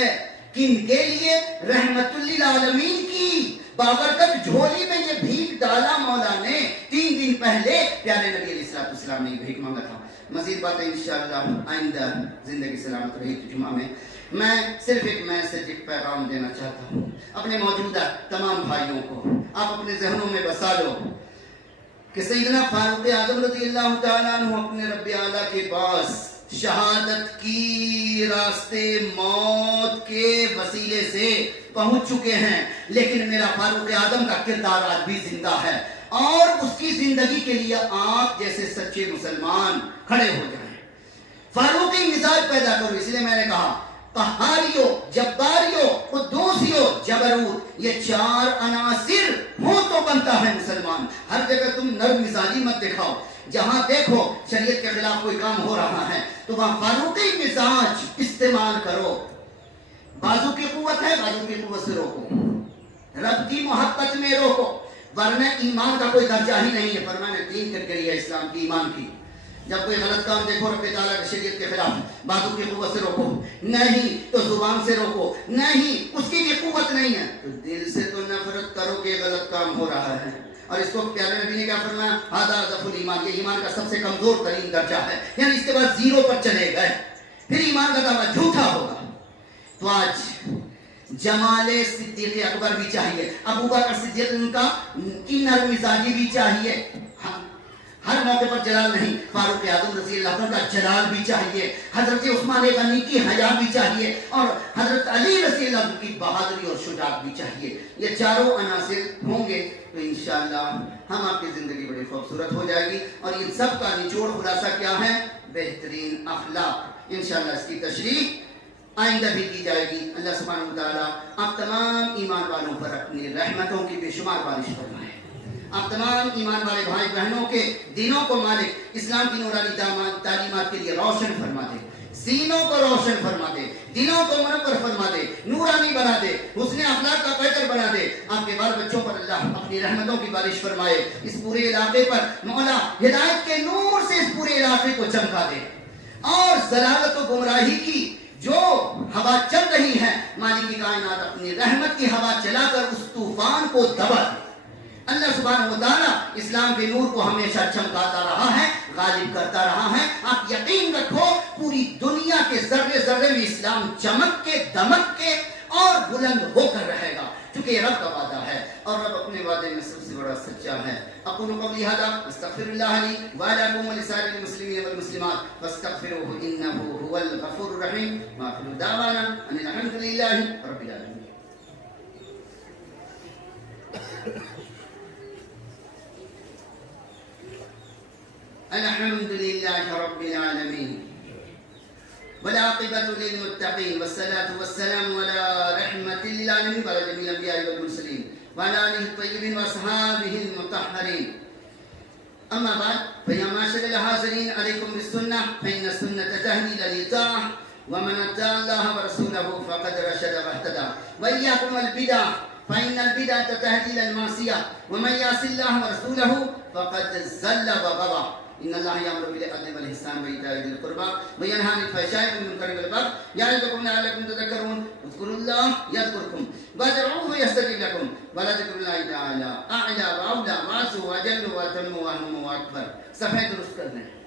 किनके लिए? रहमतुल्लिल आलमीन की। बाबरकत झोली में ये भीख डाला मौला ने। 3 दिन पहले प्यारे नबी अलैहिस्सलाम ने भीख मांगा था। मज़ीद बातें इंशाअल्लाह आइंदा जिंदगी सलामत रही तो जुमा में। मैं सिर्फ एक मैसेज, एक पैगाम देना चाहता हूँ अपने मौजूदा तमाम भाइयों को। आप अपने जहनों में बसा लो कि सैयदना फारूक आज़म रज़ियल्लाहु तआला अन्हु अपने रब्बे आला के पास शहादत की रास्ते मौत के वसीले से पहुंच चुके हैं, लेकिन मेरा फारूक आज़म का किरदार आज भी जिंदा है। और उसकी जिंदगी के लिए आप जैसे सच्चे मुसलमान खड़े हो जाएं, फारूकी मिजाज पैदा करो। इसलिए मैंने कहा कहारियो, जब्बारियो, कुद्दूसियो, जबरूत, ये 4 अनासिर हो तो बनता है मुसलमान। हर जगह तुम नर्म मिजाजी मत दिखाओ। जहां देखो शरीयत के खिलाफ कोई काम हो रहा है तो वहां फारूकी मिजाज इस्तेमाल करो। बाजू की कुव्वत है, बाजू की कुव्वत से रोको, रब की मोहब्बत में रोको, वरना ईमान का कोई दर्जा ही नहीं है। फरमाने 3 कैटेगरी इस्लाम की, ईमान की। जब कोई गलत काम देखो रब्बे ताला की शरीयत के खिलाफ, बाजू की कुव्वत से रोको, नहीं तो जुबान से रोको, नहीं उसकी भी कुव्वत नहीं है तो दिल से तो नफरत करो कि गलत काम हो रहा है। और इसको प्यारे नबी ने क्या फरमाया? हादा ज़फ़ुल ईमान, ये ईमान का सबसे कमजोर तरीन दर्जा है, यानी इसके बाद 0 पर चले गए, फिर ईमान का दावा झूठा होगा। तो आज जमाले सिद्दीक़ अकबर भी चाहिए, अबू बकर सिद्दीक़ उनका की नरम मिजाजी भी चाहिए। हर मौके पर जलाल नहीं, फारूक आज़म रज़ियल्लाहु अन्हु का जलाल भी चाहिए, हजरत उस्मान गनी की हया भी चाहिए, और हजरत अली रज़ियल्लाहु अन्हु की बहादुरी और शुजाअत भी चाहिए। ये 4 अनासिर होंगे तो इंशाअल्लाह हम आपकी जिंदगी बड़ी खूबसूरत हो जाएगी। और इन सब का निचोड़ खुलासा क्या है? बेहतरीन अखलाक। इंशाअल्लाह इसकी तशरीह आइंदा भी की जाएगी। अल्लाह सुब्हानहू व तआला आप तमाम ईमान वालों पर अपनी रहमतों की बेशुमार बारिश फरमाए। आप तमाम ईमान वाले भाई बहनों के दिनों को मालिक इस्लाम की नूरानी तालीमात के लिए रोशन फरमा दे। سینوں کو روشن فرما دے, دلوں کو منور فرما دے, نورانی بنا دے, حسن اخلاق کا پیکر بنا دے. آپ کے بال بچوں پر اللہ اپنی رحمتوں کی بارش فرمائے. اس پورے علاقے پر مولا ہدایت کے نور سے اس پورے علاقے کو چمکا دے, اور ضلالت و گمراہی کی جو ہوا چل رہی ہے, مالک کائنات اپنی رحمت کی ہوا چلا کر اس طوفان کو دبا دے. اللہ سبحانہ و تعالیٰ اسلام کے نور کو ہمیشہ چمکاتا رہا ہے, غالب کرتا رہا ہے. آپ یقین رکھو پوری دنیا کے ذرے ذرے میں اسلام چمک کے, دمک کے اور بلند ہو کر رہے گا, کیونکہ یہ رب کا وعدہ ہے, اور رب اپنے وعدے میں سب سے بڑا سچا ہے. اقول قولی ھذا استغفر اللہ لی ولکم ولسائر المسلمین والمسلمات فاستغفروہ انہ ھو الغفور الرحیم. وآخر دعوانا ان الحمد للہ رب العالمین. الحمد لله رب العالمين والعاقبة للمتقين والصلاة والسلام على رحمة للعالمين وعلى جميع الأنبياء والمرسلين وعلى آله الطيبين وأصحابه المطهرين. أما بعد فيا معاشر الحاضرين عليكم بالسنة فإن السنة تهدي إلى الطاعة ومن أطاع الله ورسوله فقد رشد واهتدى. وإياكم البدع فإن البدعة تهدي إلى المعصية ومن يعص الله ورسوله فقد زل وغوى. إن الله يأمر بالعدل والإحسان وإيتاء ذي القربى وينهى عن الفحشاء والمنكر والبغي يعظكم لعلكم تذكرون. اذكروا الله يذكركم وادعوه يستجب لكم ولذكر الله تعالى أعلى وأولى وأعز وأجل وأتم وأهم وأكبر. صفحة درست کرنا ہے.